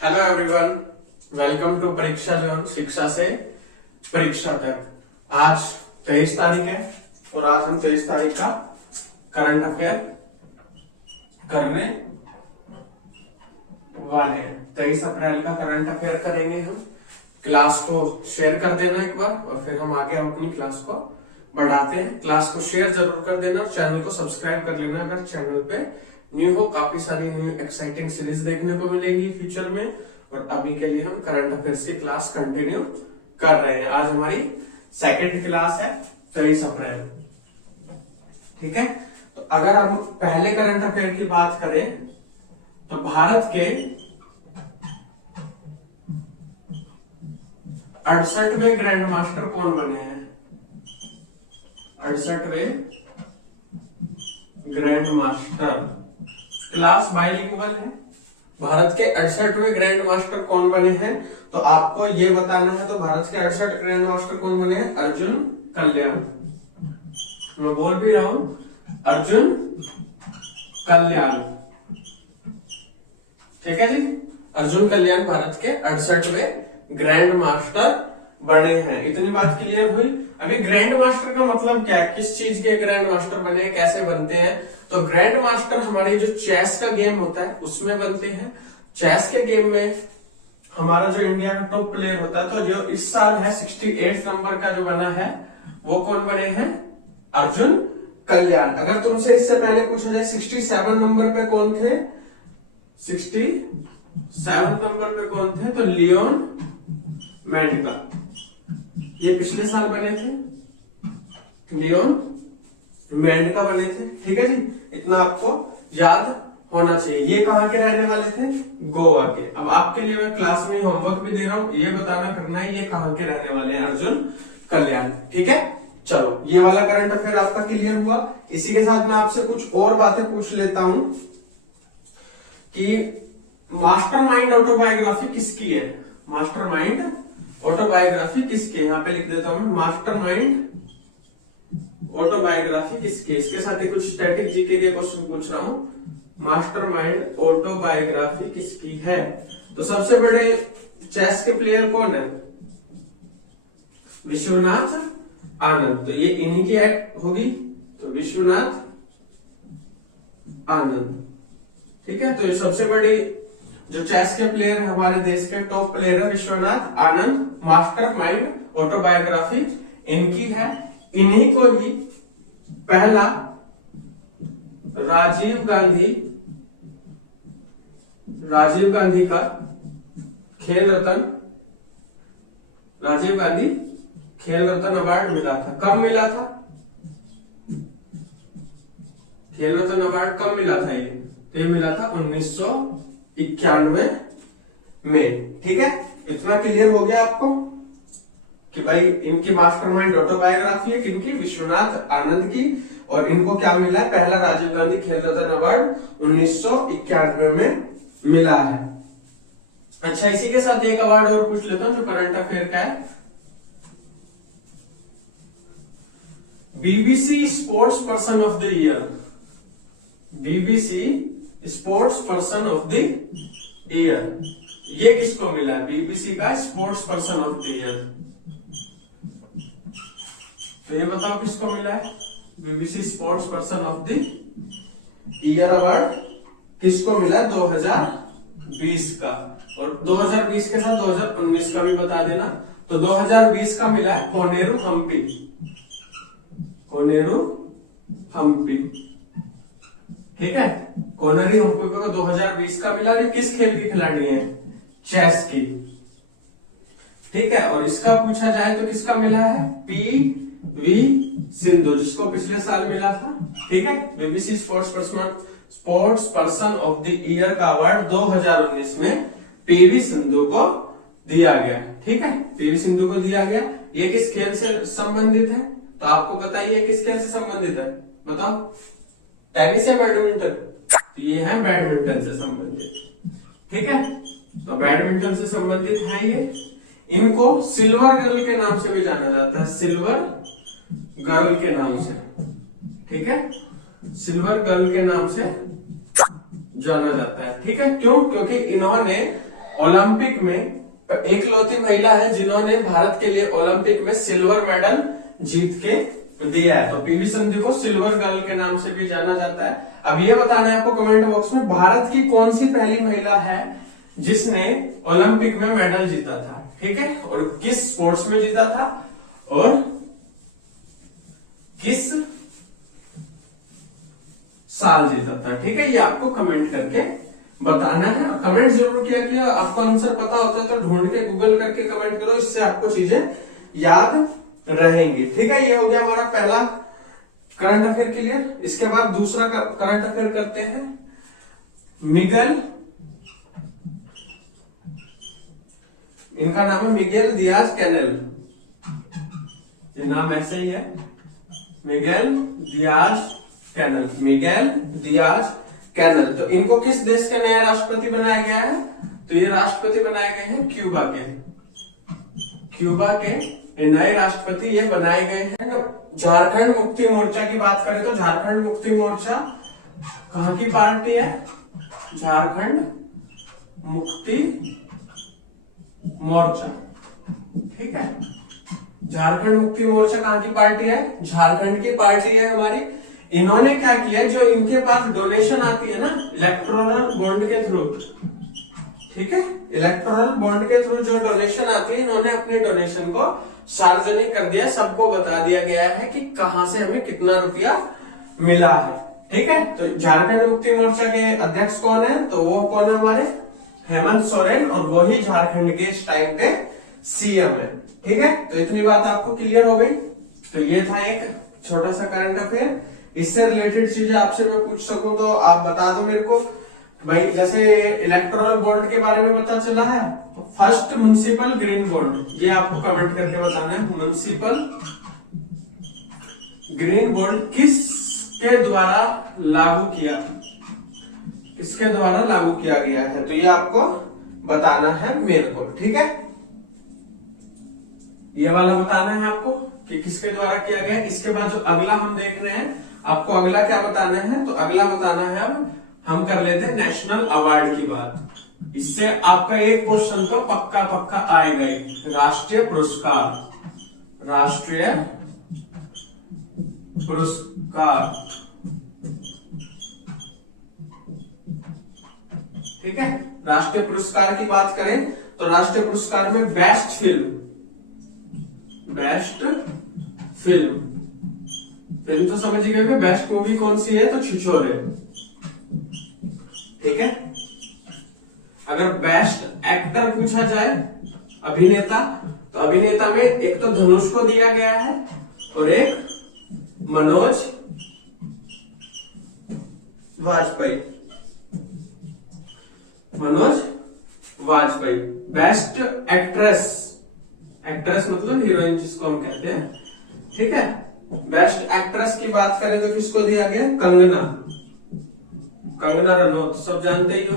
Hello everyone, welcome to परीक्षा zone, शिक्षा से परीक्षा तक। आज 23 तारीख है और आज हम 23 तारीख का करंट अफेयर करने वाले हैं। 23 अप्रैल का करंट अफेयर करेंगे हम। क्लास को शेयर कर देना एक बार और फिर हम आगे अपनी क्लास को बढ़ाते हैं। क्लास को शेयर जरूर कर देना और चैनल को सब्सक्राइब कर लेना अगर चैनल पे न्यू हो। काफी सारी न्यू एक्साइटिंग सीरीज देखने को मिलेगी फ्यूचर में। और अभी के लिए हम करंट अफेयर्स की क्लास कंटिन्यू कर रहे हैं। आज हमारी सेकंड क्लास है 23 अप्रैल। ठीक है, तो अगर हम पहले करंट अफेयर की बात करें तो भारत के 68वें ग्रैंड मास्टर कौन बने हैं? 68वें ग्रैंड मास्टर। क्लास बाइलिंगुअल है। भारत के 68वें ग्रैंड मास्टर कौन बने हैं तो आपको ये बताना है। तो भारत के 68 ग्रैंड मास्टर कौन बने हैं? अर्जुन कल्याण। मैं बोल भी रहा हूं, अर्जुन कल्याण। ठीक है जी, अर्जुन कल्याण भारत के 68वें ग्रैंड मास्टर बने हैं। इतनी बात क्लियर हुई। अभी ग्रैंड मास्टर का मतलब क्या है, किस चीज के ग्रैंड मास्टर बने, कैसे बनते हैं? तो ग्रैंड मास्टर हमारी जो चेस का गेम होता है उसमें बनते हैं। चेस के गेम में हमारा जो इंडिया का टॉप प्लेयर होता है, तो जो इस साल है 68 नंबर का जो बना है वो कौन बने हैं? अर्जुन कल्याण। अगर तुमसे इससे पहले पूछा जाए 67 नंबर पे कौन थे, 67 नंबर पे कौन थे, तो लियोन मेंडका। ये पिछले साल बने थे, लियोन मेंडका बने थे। ठीक है जी, इतना आपको याद होना चाहिए। ये कहाँ के रहने वाले थे? गोवा के। अब आपके लिए मैं क्लास में होमवर्क भी दे रहा हूं, ये बताना करना है ये कहाँ के रहने वाले हैं, अर्जुन कल्याण। ठीक है, चलो ये वाला करंट अफेयर आपका क्लियर हुआ। इसी के साथ मैं आपसे कुछ और बातें पूछ लेता हूं कि मास्टरमाइंड ऑटोबायोग्राफी किसकी है? मास्टरमाइंड ऑटोबायोग्राफी किसकी? यहां पे लिख देता हूं, मास्टरमाइंड ऑटोबायोग्राफी किसकी? इसके साथ ही कुछ स्टैटिक जीके के क्वेश्चन पूछ रहा हूं। मास्टरमाइंड ऑटोबायोग्राफी किसकी है? तो सबसे बड़े चेस के प्लेयर कौन है? विश्वनाथ आनंद। तो ये इन्हीं की एक्ट होगी, तो विश्वनाथ आनंद। ठीक है, तो ये सबसे बड़ी जो चेस के प्लेयर है हमारे देश के टॉप प्लेयर है विश्वनाथ आनंद। मास्टरमाइंड ऑटोबायोग्राफी इनकी है। इन्हीं को ही पहला राजीव गांधी का खेल रत्न अवार्ड मिला था। कब मिला था? खेल रत्न अवार्ड कब मिला था? ये मिला था 1991 में। ठीक है, इतना क्लियर हो गया आपको कि भाई इनकी मास्टरमाइंड ऑटोबायोग्राफी है किनकी? विश्वनाथ आनंद की। और इनको क्या मिला है? पहला राजीव गांधी खेल रत्न अवार्ड 1991 में मिला है। अच्छा, इसी के साथ एक अवार्ड और पूछ लेता हूं जो करंट अफेयर का है। BBC sports person of the year. BBC sports person of the year, ये किसको मिला है? बीबीसी का sports person of the year. तो ये बताओ किसको मिला है? BBC sports person of the year award किसको मिला? 2020 का। और 2020 के साथ 2019 का भी बता देना। तो 2020 का मिला है कोनेरू हम्पी। ठीक है, कोनेरू हम्पी को 2020 का मिला। ये किस खेल की खिलाड़ी है? चेस की। ठीक है, और इसका पूछा जाए तो किसका मिला है? पीवी सिंधु, जिसको पिछले साल मिला था। ठीक है, BBC sports person of the year का अवार्ड 2019 में पीवी सिंधु को दिया गया। ठीक है, पीवी सिंधु को दिया गया। ये किस खेल से संबंधित है? तो आपको बताइए किस खेल से संबंधित है, बताओ। टेनिस या बैडमिंटन? तो ये है बैडमिंटन से संबंधित। ठीक है, तो बैडमिंटन से संबंधित है ये। इनको सिल्वर गर्ल के नाम से भी जाना जाता है, सिल्वर गर्ल के नाम से। ठीक है, सिल्वर गर्ल के नाम से जाना जाता है। ठीक है, क्यों? क्योंकि इन्होंने ओलंपिक में एकलौती महिला है जिन्होंने भारत के लिए ओलंपिक में सिल्वर मेडल जीत के दिया है। तो पीवी संधू को सिल्वर गर्ल के नाम से भी जाना जाता है। अब ये बताना है आपको कमेंट बॉक्स में, भारत की कौन सी पहली महिला है जिसने ओलंपिक में मेडल जीता था, ठीक है, और किस स्पोर्ट्स में जीता था और किस साल जीता था, ठीक है। ये आपको कमेंट करके बताना है। कमेंट जरूर किया कि आपको आंसर पता होता है तो ढूंढ के गूगल करके कमेंट करो, इससे आपको चीजें याद रहेंगी, ठीक है। ये हो गया हमारा पहला करंट अफेयर क्लियर। इसके बाद दूसरा करंट अफेयर करते हैं। मिगेल, इनका नाम है मिगेल दियाज कैनेल, ये नाम ऐसे ही है, मिगेल दियाज कैनेल, मिगेल दियाज कैनेल। तो इनको किस देश के नया राष्ट्रपति बनाया गया है? तो ये राष्ट्रपति बनाए गए हैं क्यूबा के। क्यूबा के नए राष्ट्रपति ये बनाए गए हैं। झारखंड मुक्ति मोर्चा की बात करें तो झारखंड मुक्ति मोर्चा कहां की पार्टी है? झारखंड मुक्ति मोर्चा, ठीक है। झारखंड मुक्ति मोर्चा कहां की पार्टी है? झारखंड की पार्टी है हमारी। इन्होंने क्या किया, जो इनके पास डोनेशन आती है ना इलेक्टोरल बॉन्ड के थ्रू, ठीक है, इलेक्टोरल बॉन्ड के थ्रू जो डोनेशन आती है, इन्होंने अपने डोनेशन को सार्वजनिक कर दिया, सबको बता दिया गया है कि कहां से हमें कितना रुपया मिला है, ठीक है। तो झारखंड मुक्ति मोर्चा के अध्यक्ष कौन है? तो वो कौन है हमारे? हेमंत सोरेन, और वही झारखंड के इस टाइम पे सीएम है, ठीक है। तो इतनी बात आपको क्लियर हो गई। तो ये था एक छोटा सा करंट अफेयर। इससे रिलेटेड चीजें आपसे मैं पूछ सकूं तो आप बता दो मेरे को भाई। जैसे इलेक्टोरल बॉन्ड के बारे में पता चला है, तो फर्स्ट म्युनिसिपल ग्रीन बॉन्ड, ये आपको कमेंट करके बताना है। म्युनिसिपल ग्रीन बॉन्ड किसके द्वारा लागू किया, किसके द्वारा लागू किया गया है, तो ये आपको बताना है मेरे को, ठीक है। ये वाला बताना है आपको कि किसके द्वारा किया गया। इसके बाद जो अगला हम देख रहे हैं, आपको अगला क्या बताना है? तो अगला बताना है, अब हम कर लेते हैं नेशनल अवार्ड की बात। इससे आपका एक क्वेश्चन तो पक्का पक्का आएगा ही। राष्ट्रीय पुरस्कार, राष्ट्रीय पुरस्कार, ठीक है। राष्ट्रीय पुरस्कार की बात करें तो राष्ट्रीय पुरस्कार में best film, best film, film तो समझ गए कि बेस्ट मूवी कौन सी है? तो छिछोरे, ठीक है। अगर बेस्ट एक्टर पूछा जाए, अभिनेता, तो अभिनेता में एक तो धनुष को दिया गया है और एक Manoj Vajpayee, Manoj Vajpayee. Best actress, actress मतलब हीरोइन जिसको हम कहते हैं, ठीक है। बेस्ट एक्ट्रेस की बात करें तो किसको दिया गया? कंगना, कंगना रनौत, सब जानते ही हो।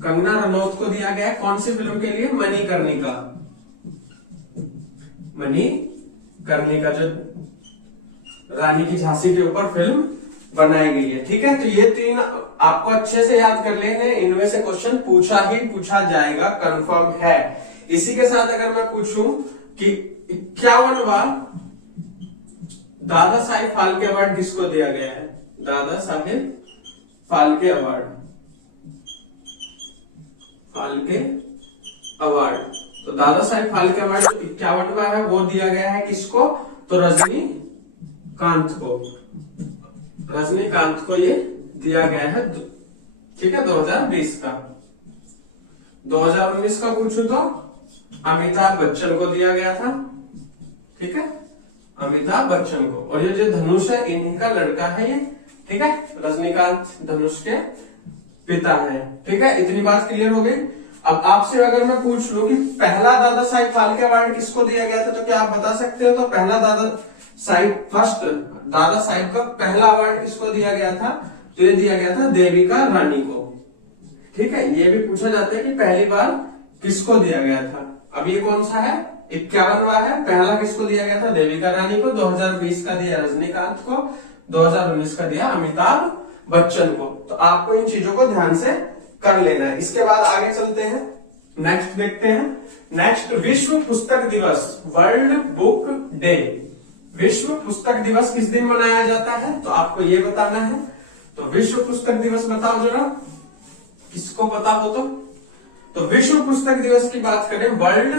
कंगना रनौत को दिया गया है कौन सी फिल्म के लिए? मणिकर्णिका, मणिकर्णिका जो रानी की झांसी के ऊपर फिल्म बनाई गई है, ठीक है। तो ये तीन आपको अच्छे से याद कर लेने, इनमें से क्वेश्चन पूछा ही पूछा जाएगा, कंफर्म है। इसी के साथ अगर मैं पूछूं कि 51वां दादा साहेब फाल्के अवार्ड किसको दिया गया है? Dada Saheb Phalke award, Phalke award. तो दादा साहेब फाल्के अवार्ड 51वां है, वो दिया गया है किसको? तो रजनीकांत को, रजनीकांत को ये दिया गया है, ठीक है, 2020 का। 2019 का पूछूं तो अमिताभ बच्चन को दिया गया था, ठीक है, अमिताभ बच्चन को। और ये जो धनुष है इन्हीं का लड़का है ये, ठीक है, रजनीकांत धनुष के पिता हैं, ठीक है। इतनी बात क्लियर हो गई। अब आपसे अगर मैं पूछ लूं कि पहला दादा साहेब फाल्के अवार्ड किसको दिया गया था, तो क्या आप बता सकते हो? तो पहला दादा साहिब, फर्स्ट दादा साहिब का पहला अवार्ड किसको दिया गया था? तो ये दिया गया था देविका रानी को, ठीक है। ये भी पूछा जाता है कि पहली बार किसको दिया गया था। अब ये कौन सा है? 51वां है। पहला किसको दिया गया था? देविका रानी को। 2020 का दिया रजनीकांत को, 2019 का दिया अमिताभ बच्चन को। तो आपको इन चीजों को ध्यान से कर लेना है। इसके बाद आगे चलते हैं, नेक्स्ट देखते हैं। नेक्स्ट, विश्व पुस्तक दिवस, वर्ल्ड बुक डे। विश्व पुस्तक दिवस किस दिन मनाया जाता है, तो आपको ये बताना है। तो विश्व पुस्तक दिवस बताओ जरा, किसको पता हो तो विश्व पुस्तक दिवस की बात करें, वर्ल्ड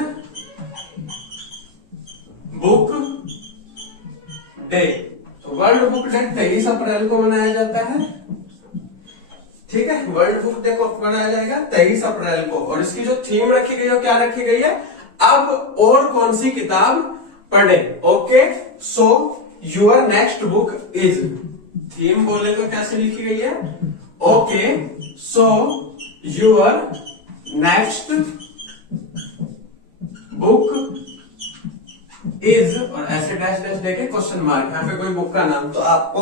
बुक डे। तो वर्ल्ड बुक डे 23 अप्रैल को मनाया जाता है। ठीक है, वर्ल्ड बुक डे को मनाया जाएगा 23 अप्रैल को। और इसकी जो थीम रखी गई है, क्या रखी गई है, अब और कौन सी किताब पढ़े। Okay, so your next book is, theme बोले तो कैसे लिखी गई है, okay so your next book is, और ऐसे डैश डैश देके क्वेश्चन मार्क, यहाँ पे कोई बुक का नाम। तो आपको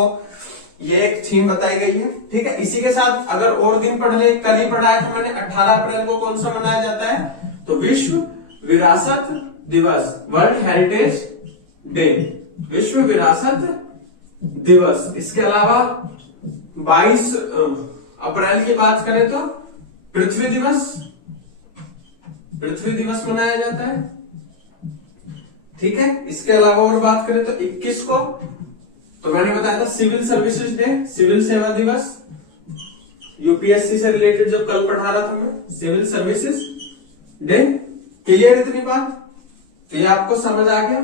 ये एक थीम बताई गई है। ठीक है, इसी के साथ अगर और दिन पढ़ ले, कल ही पढ़ा है तो मैंने 18 अप्रैल को कौन सा मनाया जाता है, तो विश्व विरासत दिवस, वर्ल्ड हेरिटेज डे, विश्व विरासत दिवस। इसके अलावा 22 अप्रैल की बात करें तो पृथ्वी दिवस, पृथ्वी दिवस मनाया जाता है। ठीक है, इसके अलावा और बात करें तो 21 को तो मैंने बताया था सिविल सर्विसेज डे, सिविल सेवा दिवस, यूपीएससी से रिलेटेड जो कल पढ़ा रहा था मैं, सिविल सर्विसेज डे। क्लियर इतनी बात, तो ये आपको समझ आ गया।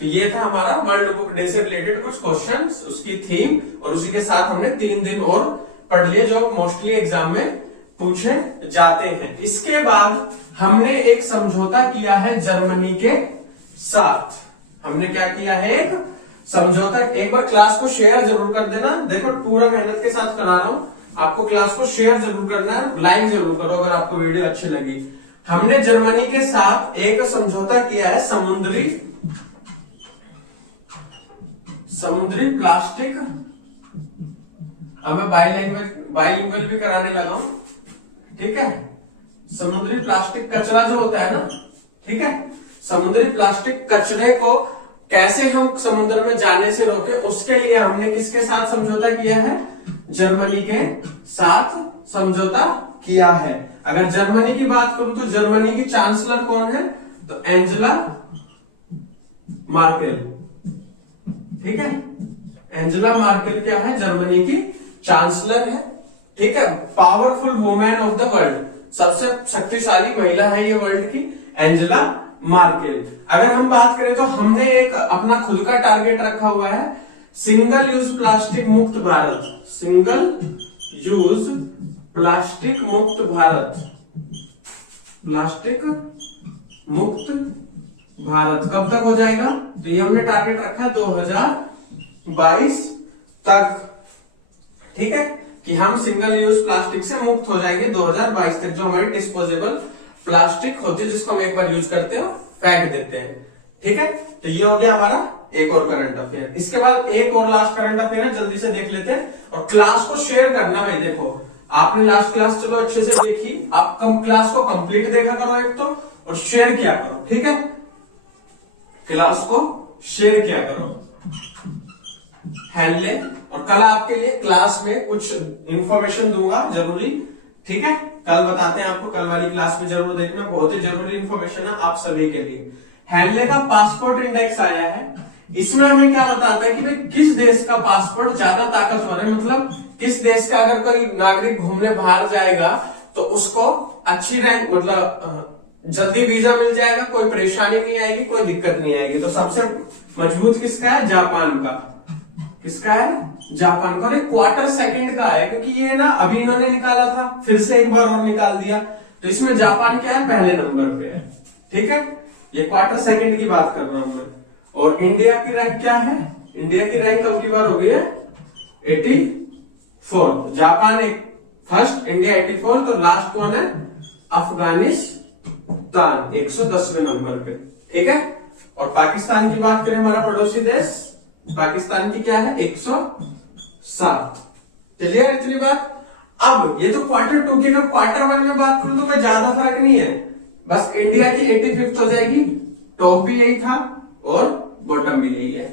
तो ये था हमारा वर्ल्ड बुक डे से रिलेटेड कुछ क्वेश्चंस, उसकी थीम, और उसी के साथ हमने 3 दिन और पढ़ लिए जो मोस्टली एग्जाम में पूछे जाते हैं। इसके बाद हमने एक समझौता किया है जर्मनी के साथ। हमने क्या किया है, एक समझौता। एक बार क्लास को शेयर जरूर कर देना, देखो पूरा मेहनत के साथ करा रहा हूं, आपको क्लास को शेयर जरूर करना है, लाइक जरूर करो अगर आपको वीडियो अच्छी लगी। हमने जर्मनी के साथ एक समझौता किया है समुद्री प्लास्टिक, अब मैं बाइलिंगुअल भी कराने लगा हूं। ठीक है, समुद्री प्लास्टिक कचरा जो होता है ना, ठीक है, समुद्री प्लास्टिक कचरे को कैसे हम समुद्र में जाने से रोके, उसके लिए हमने किसके साथ समझौता किया है, जर्मनी के साथ समझौता किया है। अगर जर्मनी की बात करूं तो जर्मनी की चांसलर कौन है, तो एंजेला मार्केल। ठीक है, एंजेला मार्केल क्या है, जर्मनी की चांसलर है। ठीक है, powerful women of the world, सबसे शक्तिशाली महिला है ये वर्ल्ड की, एंजेला मार्केल। अगर हम बात करें तो हमने एक अपना खुद का टारगेट रखा हुआ है, सिंगल यूज प्लास्टिक मुक्त भारत, सिंगल यूज प्लास्टिक मुक्त भारत, प्लास्टिक मुक्त भारत कब तक हो जाएगा, तो ये हमने टारगेट रखा है 2022 तक। ठीक है, कि हम सिंगल यूज प्लास्टिक से मुक्त हो जाएंगे 2022 तक। जो हमारी डिस्पोजेबल प्लास्टिक होती है जिसको हम एक बार यूज करते हो फेंक देते हैं। ठीक है, तो ये हो गया हमारा एक और करंट अफेयर। इसके बाद एक और लास्ट करंट अफेयर है, जल्दी से देख लेते हैं। और क्लास को शेयर करना भाई, देखो आपने लास्ट क्लास चलो अच्छे से देखी, आप क्लास को कंप्लीट देखा करो एक तो, और शेयर किया करो। ठीक है, क्लास को शेयर किया करो, हैंडले। और कल आपके लिए क्लास में कुछ इंफॉर्मेशन दूंगा जरूरी। ठीक है, कल बताते हैं आपको, कल वाली क्लास में जरूर देखना, बहुत ही जरूरी इंफॉर्मेशन है आप सभी के लिए। हैंडले का पासपोर्ट इंडेक्स आया है, इसमें हमें क्या बताता है कि भाई किस देश का पासपोर्ट ज्यादा ताकतवर है, मतलब किस देश का अगर कोई नागरिक घूमने बाहर जाएगा तो उसको अच्छी रैंक, मतलब जल्दी वीजा मिल जाएगा, कोई परेशानी नहीं आएगी, कोई दिक्कत नहीं आएगी। तो सबसे मजबूत किसका है, जापान का। किसका है, जापान का। और क्वार्टर सेकंड का है, क्योंकि ये ना अभी इन्होंने निकाला था, फिर से एक बार और निकाल दिया, तो इसमें जापान क्या है, पहले नंबर पे है। ठीक है, ये क्वार्टर सेकंड की बात कर रहा हूं मैं। और इंडिया की रैंक क्या है, इंडिया की रैंक अब की बार हो गई है 84, जापान एक फर्स्ट, इंडिया 84, तो लास्ट कौन है, अफगानिस्तान 110वें नंबर पे। ठीक है, और पाकिस्तान की बात करें, हमारा पड़ोसी देश, पाकिस्तान की क्या है, 107। चलिए इतनी बात। अब ये तो क्वार्टर 2 की, अगर क्वार्टर 1 में बात करूं तो कोई ज्यादा फर्क नहीं है, बस इंडिया की 85th हो जाएगी, टॉप भी यही था और बॉटम भी यही है।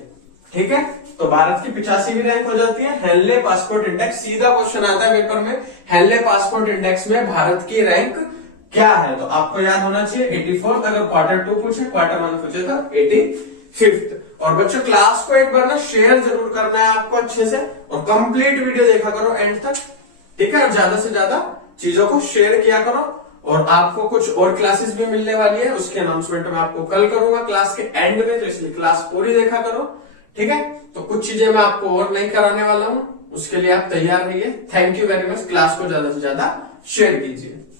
ठीक है, तो भारत की 85वीं रैंक हो जाती है। हेनले पासपोर्ट इंडेक्स, सीधा क्वेश्चन आता है पेपर में, हेनले पासपोर्ट इंडेक्स में भारत की रैंक क्या है? तो आपको याद होना चाहिए 84। अगर Q2 पूछे, Q1 पूछे तो 85th। और बच्चों क्लास को एक बार ना शेयर जरूर करना है आपको अच्छे से, और कंप्लीट वीडियो देखा करो एंड तक, ठीक है। और ज्यादा से ज्यादा चीजों को शेयर किया करो। और आपको कुछ और क्लासेस भी मिलने वाली है, उसके अनाउंसमेंट में आपको कल करूंगा क्लास के एंड में, तो इसलिए क्लास पूरी देखा करो, ठीक है। तो कुछ चीजें मैं आपको और नहीं कराने वाला हूं, उसके लिए आप तैयार रहिए। Thank you very much. Class को ज्यादा से ज्यादा शेयर कीजिए।